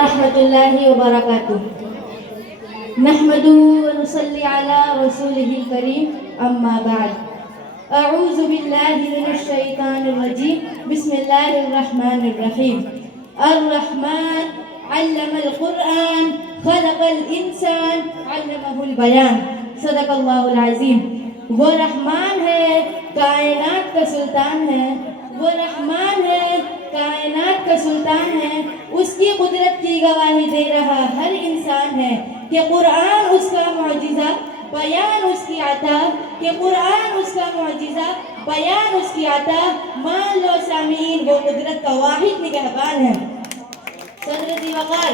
ورحمۃ اللہ وبرکاتہ نحمدہ ونصلی علی رسولہ الکریم اما بعد اعوذ باللہ من الشیطان الرجیم بسم اللہ الرحمن الرحیم الرحمن علم القرآن خلق الانسان علمہ البیان صدق اللہ العظیم۔ وہ رحمان ہے کائنات کا سلطان ہے، وہ رحمان ہے کائنات کا سلطان ہے، اس کی قدرت کی گواہی دے رہا ہر انسان ہے کہ قرآن اس کا معجزہ، بیان اس کی عطا، کہ قرآن اس کا معجزہ، بیان اس کی عطا۔ مان لو سامعین وہ قدرت کا واحد نگہبان ہے۔ صدرتی وقار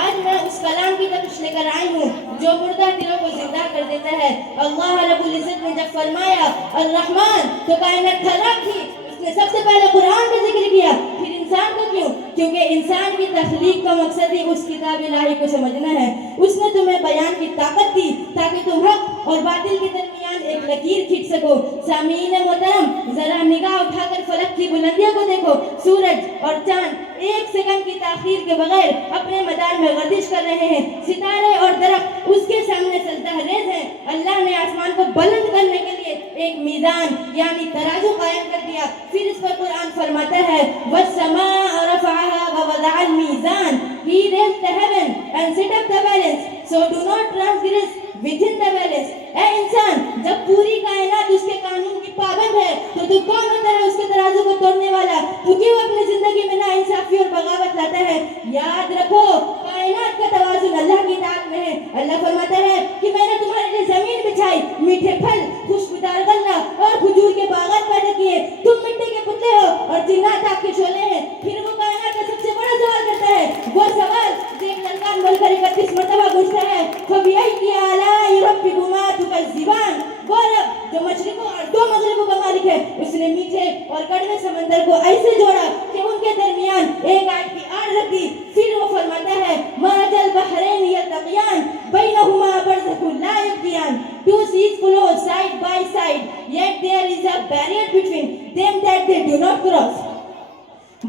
آج میں اس کلام کی طرف لے کر آئی ہوں جو مردہ دلوں کو زندہ کر دیتا ہے۔ اللہ رب العزت نے جب فرمایا الرحمن تو کائنات خراب تھی، اس نے سب سے پہلے قرآن کا ذکر کیا، پھر انسان کو کیوں؟ کیونکہ انسان کی تخلیق کا مقصد ہی اس کتاب الہی کو سمجھنا ہے۔ اس نے تمہیں بیان کی طاقت دی تاکہ تم حق اور باطل کے درمیان ایک لکیر کھینچ سکو۔ سامعین محترم ذرا نگاہ اٹھا کر فلک کی بلندیوں کو دیکھو، سورج اور چاند ایک سیکنڈ کی تاخیر کے بغیر اپنے مدار میں گردش کر رہے ہیں، ستارے اور درخت اس کے سامنے سجدہ ریز ہیں۔ اللہ نے آسمان کو بلند کرنے کے لیے ایک میزان یعنی ترازو قائم کر دیا۔ پھر اس پر قرآن فرماتا ہے وَالسَّمَاءَ رَفَعَهَا وَوَضَعَ الْمِيزَانَ He raised the heaven and set up the balance, so do not transgress within the balance۔ اے انسان جب پوری کائنات اس کے قانون کی پابند ہے تو کون ہوتا ہے اس کے ترازو کو توڑنے والا؟ تو کیوں اپنی زندگی میں ناانصافی اور بغاوت لاتا ہے؟ یاد رکھو کائنات کا توازن اللہ کی اطاعت میں ہے۔ اللہ فرماتا ہے کہ میں نے تمہارے لیے زمین بچھائی، میٹھے پھل، خوشبودار غلہ اور کھجور کے باغات پیدا کیے، تم مٹی کے پتلے ہو اور جنات آپ کے شعلے ہیں۔ پھر وہ کائنات کا سب سے بڑا سوال کرتا ہے، وہ سوال جو ایک للکار بول کر 31 مرتبہ گونجتا ہے فَبِأَيِّ آلَاءِ رَبِّكُمَا تُكَذِّبَانِ۔ وہ رب جو مشرقوں اور دو مغربوں کا مالک ہے، اس نے میٹھے اور کڑوے سمندر کو ایسے جوڑا کہ ان کے درمیان ایک آگ کی آڑ رکھ دی۔ پھر وہ فرماتا ہے مَرَجَ الْبَحْرَيْنِ يَلْتَقِيَانِ بَيْنَهُمَا بَرْزَخٌ لَا يَبْغِيَانِ۔ Two seas flow side by side, yet there is a barrier between them that they do not cross۔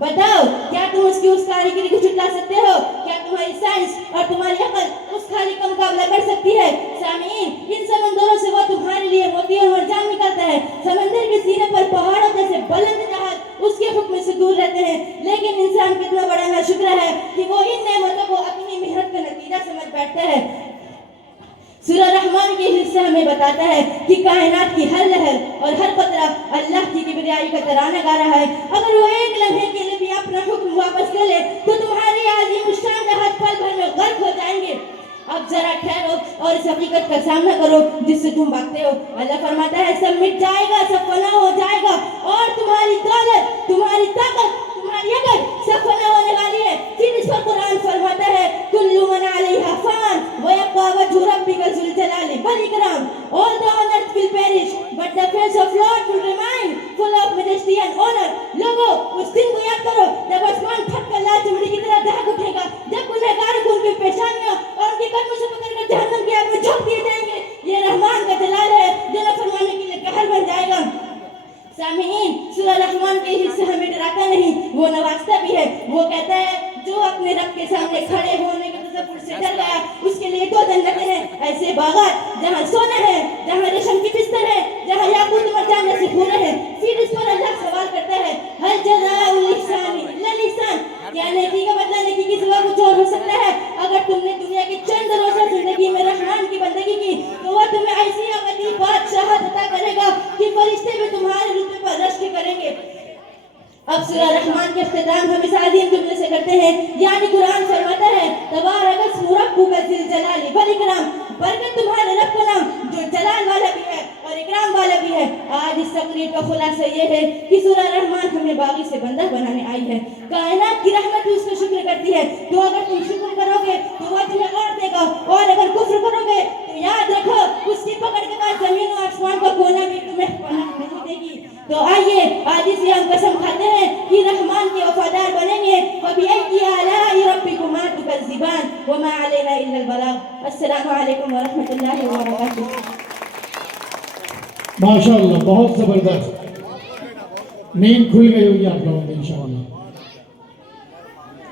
بتاؤ کیا تم اس کی اس کاریگری کو جھٹلا سکتے ہو؟ کیا تمہاری سائنس اور تمہاری عقل اس خالق کا مقابلہ کر سکتی ہے؟ سامعین ان سمندروں سے وہ تمہارے لیے موتی اور مرجان نکالتا ہے۔ سمندر کے سینے پر پہاڑوں جیسے بلند جہاز اس کے حکم سے دور رہتے ہیں، لیکن انسان کتنا بڑا ناشکر ہے کہ وہ ان نعمتوں کو اپنی محنت کا نتیجہ سمجھ بیٹھتا ہے۔ سورہ رحمان کے حصہ ہمیں بتاتا ہے کہ کائنات کی ہر لہر اور ہر قطرہ اللہ کی کبریائی کا ترانہ گا رہا ہے۔ اگر وہ ایک لمحے کے لیے بھی اپنا حکم واپس لے لے تو تمہارے عظیم الشان جہاز پل بھر میں غرق ہو جائیں گے۔ اب ذرا ٹھہرو اور اس حقیقت کا سامنا کرو جس سے تم بھاگتے ہو۔ اللہ فرماتا ہے سب مٹ جائے گا، سب فنا ہو جائے گا، اور تمہاری دولت، تمہاری طاقت، تمہاری عقل سب فنا ہونے والی ہے۔ پھر اس پر قرآن فرماتا ہے کل من علیہا فان ویبقی وجہ ربک ذو الجلال والاکرام۔ All the earth will perish but the face of Lord will remain full of majesty and honor۔ لوگوں اس دن کو یاد کرو جب آسمان پھٹ کر لال چمڑی کی طرح دہک اٹھے گا، جب گنہگاروں کو ان کی پیشانیاں اور ان کے قدموں سے پکڑ کر جہنم کی آگ میں جھونک دیے جائیں گے۔ یہ رحمان کا جلال ہے جو نافرمانی کے لیے قہر بن جائے گا۔ سامعین سورہ رحمان کے حصے ہمیں ڈراتا نہیں، وہ نوازتا بھی ہے۔ وہ کہتا ہے جو اپنے رب کے سامنے کھڑے ہونے کے تصور سے ڈر گیا اس کے لیے 2 جنتیں ہیں، ایسے باغات جہاں سونا ہے، جہاں ریشم کی بستر ہے، جہاں یاقوت مرجان جیسے پھولے ہیں۔ پھر اس پر اللہ سوال کرتا ہے ہل جزاء الاحسان الا الاحسان۔ کیا نیکی کا بدلہ نیکی کی سوا کچھ اور ہو سکتا ہے؟ اگر تم نے دنیا کی چند روزہ زندگی میں رحمان کی بندگی کی تو وہ تمہیں ایسی ابدی بادشاہت عطا کرے گا کہ فرشتے بھی تمہارے رتبے پر رشک کریں گے۔ اب سورہ رحمان کے اختتام ہم اس عظیم جملے سے کرتے ہیں، یعنی قرآن فرماتا ہے تبارک اسم ربک ذی الجلال والاکرام۔ برکت تمہارے رب کا نام جو جلال والا بھی ہے اور اکرام والا بھی ہے۔ آج اس تقریر کا خلاصہ یہ ہے کہ سورہ رحمان ہمیں باغی سے بندہ بنانے آئی ہے۔ کائنات کی رحمت بھی اس کا شکر کرتی ہے، تو اگر تم شکر کرو گے تو وہ تمہیں اور دے گا، اور اگر کفر کرو گے تو یاد رکھو اس کی پکڑ کے بعد زمین و آسمان کا کونا بھی تمہیں پناہ نہیں دے گی۔ تو آئیے آج اس لیے ہم قسم کھاتے ہیں کہ رحمان کے وفادار بنیں گے۔ وَبِأَيِّ آلَاءِ رَبِّكُمَا تُكَذِّبَانِ وَمَا عَلَيْنَا إِلَّا الْبَلَاغُ۔ السلام علیکم ورحمۃ اللہ وبرکاتہ۔ ماشاء اللہ بہت زبردست، نیند کھل گئی ہوگی آپ لوگوں کی انشاءاللہ۔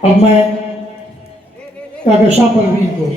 اب میں کاکا شاہ پروین کو